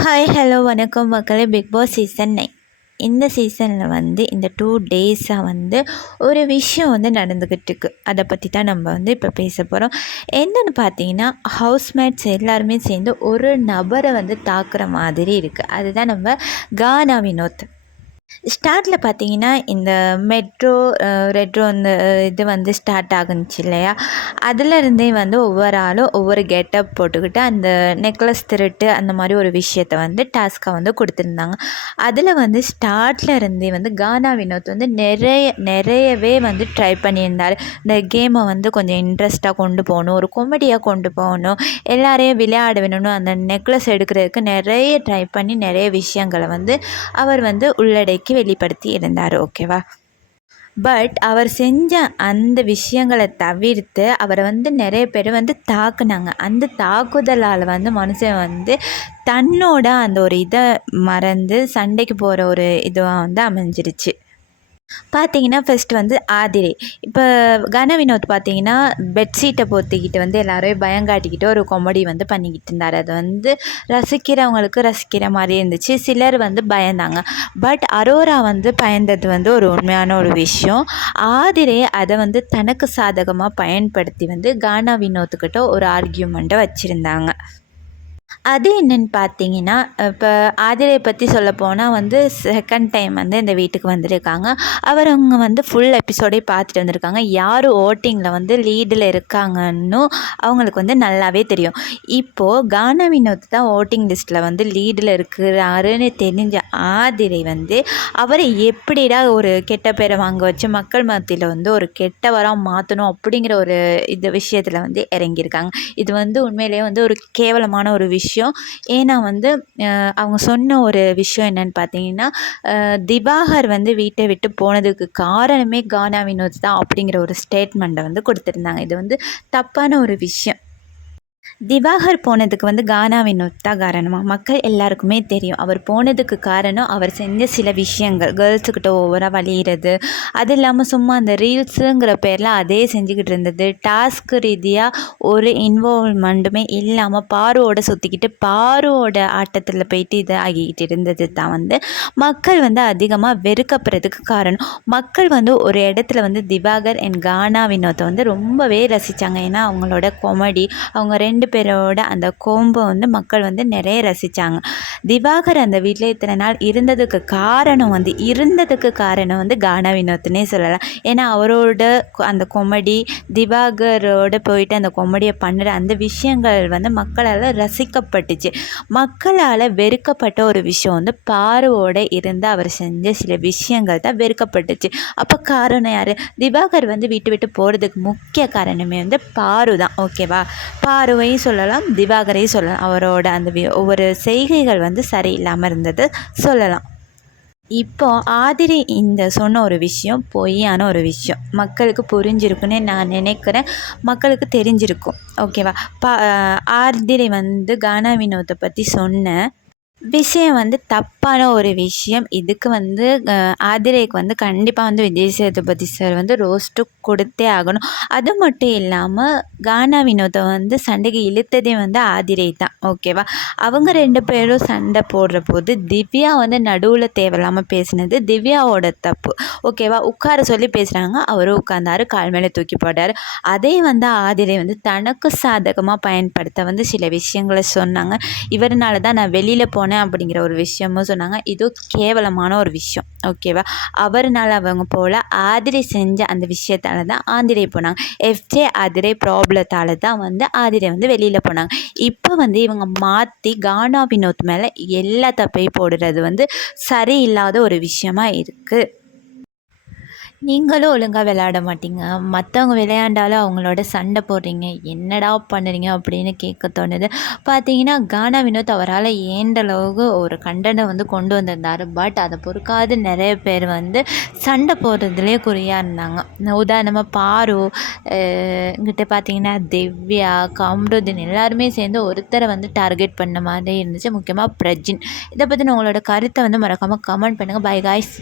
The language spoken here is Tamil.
ஹாய் ஹலோ வணக்கம் மக்களே. பிக் பாஸ் சீசன் நைன் இந்த சீசனில் வந்து இந்த டூ டேஸாக வந்து ஒரு விஷயம் வந்து நடந்துக்கிட்டு இருக்கு அதை பற்றி தான் நம்ம வந்து இப்போ பேச போகிறோம் என்னென்னு பார்த்தீங்கன்னா ஹவுஸ்மேட்ஸ் எல்லாருமே சேர்ந்து ஒரு நபரை வந்து தாக்குற மாதிரி இருக்குது அதுதான் நம்ம கானா வினோத். ஸ்டார்ட்டில் பார்த்தீங்கன்னா இந்த மெட்ரோ ரெட்ரோ இந்த இது வந்து ஸ்டார்ட் ஆகுனுச்சு இல்லையா? அதுலேருந்தே வந்து ஒவ்வொரு ஆளும் ஒவ்வொரு கெட்டப் போட்டுக்கிட்டு அந்த நெக்லஸ் திருட்டு அந்த மாதிரி ஒரு விஷயத்த வந்து டாஸ்க்காக வந்து கொடுத்துருந்தாங்க. அதில் வந்து ஸ்டார்டில் இருந்தே வந்து கானா வினோத் வந்து நிறைய நிறையவே வந்து ட்ரை பண்ணியிருந்தார். இந்த கேமை வந்து கொஞ்சம் இன்ட்ரெஸ்ட்டாக கொண்டு போகணும் ஒரு காமெடியாக கொண்டு போகணும் எல்லாரையும் விளையாட வேணும்னு அந்த நெக்லஸ் எடுக்கிறதுக்கு நிறைய ட்ரை பண்ணி நிறைய விஷயங்களை வந்து அவர் வந்து உள்ளடக்கி வெளிப்படுத்தி இருந்தார் ஓகேவா? பட் அவர் செஞ்ச அந்த விஷயங்களை தவிர்த்து அவரை வந்து நிறைய பேர் வந்து தாக்குனாங்க. அந்த தாக்குதலால் வந்து மனுஷன் வந்து தன்னோட அந்த ஒரு இதை மறந்து சண்டைக்கு போகிற ஒரு இதுவாக வந்து அமைஞ்சிருச்சு. பார்த்தீங்கன்னா ஃபஸ்ட்டு வந்து ஆதிரை. இப்போ கன வினோத் பார்த்தீங்கன்னா பெட்ஷீட்டை போத்திக்கிட்டு வந்து எல்லோரையும் பயங்காட்டிக்கிட்டு ஒரு காமெடி வந்து பண்ணிக்கிட்டு இருந்தார். அது வந்து ரசிக்கிறவங்களுக்கு ரசிக்கிற மாதிரி இருந்துச்சு. சிலர் வந்து பயந்தாங்க. பட் அரோரா வந்து பயந்தது வந்து ஒரு உண்மையான ஒரு விஷயம். ஆதிரை அதை வந்து தனக்கு சாதகமாக பயன்படுத்தி வந்து கானா வினோத்துக்கிட்ட ஒரு ஆர்கியூமெண்ட்டை வச்சுருந்தாங்க. அது என்னென்னு பார்த்தீங்கன்னா இப்போ ஆதிரை பற்றி சொல்லப்போனால் வந்து செகண்ட் டைம் வந்து இந்த வீட்டுக்கு வந்திருக்காங்க. அவர் அவங்க வந்து ஃபுல் எபிசோடே பார்த்துட்டு வந்திருக்காங்க. யார் ஓட்டிங்கில் வந்து லீடில் இருக்காங்கன்னு அவங்களுக்கு வந்து நல்லாவே தெரியும். இப்போது கான வினோத் தான் ஓட்டிங் லிஸ்ட்டில் வந்து லீடில் இருக்கிறாருன்னு தெரிஞ்ச ஆதிரை வந்து அவரை எப்படிடா ஒரு கெட்ட பேரை வாங்க வச்சு மக்கள் மத்தியில் வந்து ஒரு கெட்டவராக மாற்றணும் அப்படிங்கிற ஒரு இது விஷயத்தில் வந்து இறங்கியிருக்காங்க. இது வந்து உண்மையிலேயே வந்து ஒரு கேவலமான ஒரு விஷயம். விஷயம். ஏன்னா வந்து அவங்க சொன்ன ஒரு விஷயம் என்னென்னு பார்த்தீங்கன்னா திவாகர் வந்து வீட்டை விட்டு போனதுக்கு காரணமே கானா வினோத் தான் அப்படிங்கிற ஒரு ஸ்டேட்மெண்ட்டை வந்து கொடுத்துருந்தாங்க. இது வந்து தப்பான ஒரு விஷயம். திவாகர் போனதுக்கு வந்து கானா ஒத்தா காரணமாக மக்கள் எல்லாருக்குமே தெரியும். அவர் போனதுக்கு காரணம் அவர் செஞ்ச சில விஷயங்கள். கேர்ள்ஸுக்கிட்ட ஓவராக வழியிறது அது இல்லாமல் சும்மா அந்த ரீல்ஸுங்கிற பேரில் அதே செஞ்சுக்கிட்டு இருந்தது. டாஸ்க் ரீதியாக ஒரு இன்வால்வ்மெண்ட்டுமே இல்லாமல் பாருவோட சுற்றிக்கிட்டு பாருவோட ஆட்டத்தில் போயிட்டு இது ஆகிக்கிட்டு இருந்தது தான் வந்து. மக்கள் வந்து அதிகமாக வெறுக்கப்படுறதுக்கு காரணம். மக்கள் வந்து ஒரு இடத்துல வந்து திவாகர் அண்ட் கானா வினோத்தை வந்து ரொம்பவே ரசித்தாங்க ஏன்னா அவங்களோட காமெடி அவங்க ரெண்டு பேரோட அந்த கோம்பை வந்து மக்கள் வந்து நிறைய ரசித்தாங்க திவாகர் அந்த வீட்டில் இத்தனை நாள் இருந்ததுக்கு காரணம் வந்து இருந்ததுக்கு காரணம் வந்து கானா வினோத்னே சொல்லலாம். ஏன்னா அவரோட அந்த கொமெடி திவாகரோட போயிட்டு அந்த கொமெடியை பண்ணுற அந்த விஷயங்கள் வந்து மக்களால் ரசிக்கப்பட்டுச்சு. மக்களால் வெறுக்கப்பட்ட ஒரு விஷயம் வந்து பாருவோட இருந்து அவர் செஞ்ச சில விஷயங்கள் தான் வெறுக்கப்பட்டுச்சு. அப்போ காரணம் யார்? திவாகர் வந்து விட்டு விட்டு போகிறதுக்கு முக்கிய காரணமே வந்து பாரு தான். ஓகேவா? விஷ்ணுவையும் சொல்லலாம் திவாகரையும் சொல்லலாம். அவரோட அந்த ஒவ்வொரு செய்கைகள் வந்து சரியில்லாமல் இருந்தது சொல்லலாம். இப்போ ஆதிரி இந்த சொன்ன ஒரு விஷயம் பொய்யான ஒரு விஷயம். மக்களுக்கு புரிஞ்சிருக்குன்னு நான் நினைக்கிறேன். மக்களுக்கு தெரிஞ்சிருக்கும். ஓகேவா? பா ஆதிரி வந்து கானா வினோத்தை பற்றி சொன்ன விஷயம் வந்து தப்பான ஒரு விஷயம். இதுக்கு வந்து ஆதிரைக்கு வந்து கண்டிப்பாக வந்து விஜய் சேதுபதி சார் வந்து ரோஸ்ட்டு கொடுத்தே ஆகணும். அது மட்டும் இல்லாமல் கானா வினோதை வந்து சண்டைக்கு இழுத்ததே வந்து ஆதிரை தான். ஓகேவா அவங்க ரெண்டு பேரும் சண்டை போடுற போது திவ்யா வந்து நடுவில் தேவையில்லாமல் பேசினது திவ்யாவோட தப்பு. ஓகேவா உட்கார சொல்லி பேசுகிறாங்க அவரும் உட்காந்தாரு கால் மேலே தூக்கி போட்டார். அதே வந்து ஆதிரை வந்து தனக்கு சாதகமாக பயன்படுத்த வந்து சில விஷயங்களை சொன்னாங்க. இவரனால தான் நான் வெளியில் போனேன் போனேன் அப்படிங்கிற ஒரு விஷயமும் சொன்னாங்க. இது கேவலமான ஒரு விஷயம். ஓகேவா அவர்னால் அவங்க போல் ஆதிரை செஞ்ச அந்த விஷயத்தால் தான் ஆந்திரை போனாங்க. எஃப்ஜே ஆதிரை ப்ராப்ளத்தால் தான் வந்து ஆதிரை வந்து வெளியில் போனாங்க. இப்போ வந்து இவங்க மாற்றி கானா வினோத் மேலே எல்லா தப்பையும் போடுறது வந்து சரியில்லாத ஒரு விஷயமா இருக்குது நீங்களும் ஒழுங்காக விளையாட மாட்டீங்க. மற்றவங்க விளையாண்டாலும் அவங்களோட சண்டை போடுறீங்க. என்னடா பண்ணுறீங்க அப்படின்னு கேட்க தோணுது. பார்த்தீங்கன்னா கானா வினோத் அவரால் ஏண்டளவுக்கு ஒரு கண்டனை வந்து கொண்டு வந்திருந்தார். பட் அதை பொறுக்காது நிறைய பேர் வந்து சண்டை போடுறதுலேயே குறியாக இருந்தாங்க. உதாரணமாக பாரு கிட்ட பார்த்தீங்கன்னா திவ்யா கம்ருதின் எல்லாருமே சேர்ந்து ஒருத்தரை வந்து டார்கெட் பண்ண மாதிரி இருந்துச்சு. முக்கியமாக பிரஜின். இதை பற்றி உங்களோட கருத்தை வந்து மறக்காமல் கமெண்ட் பண்ணுங்கள் பை காய்ஸ்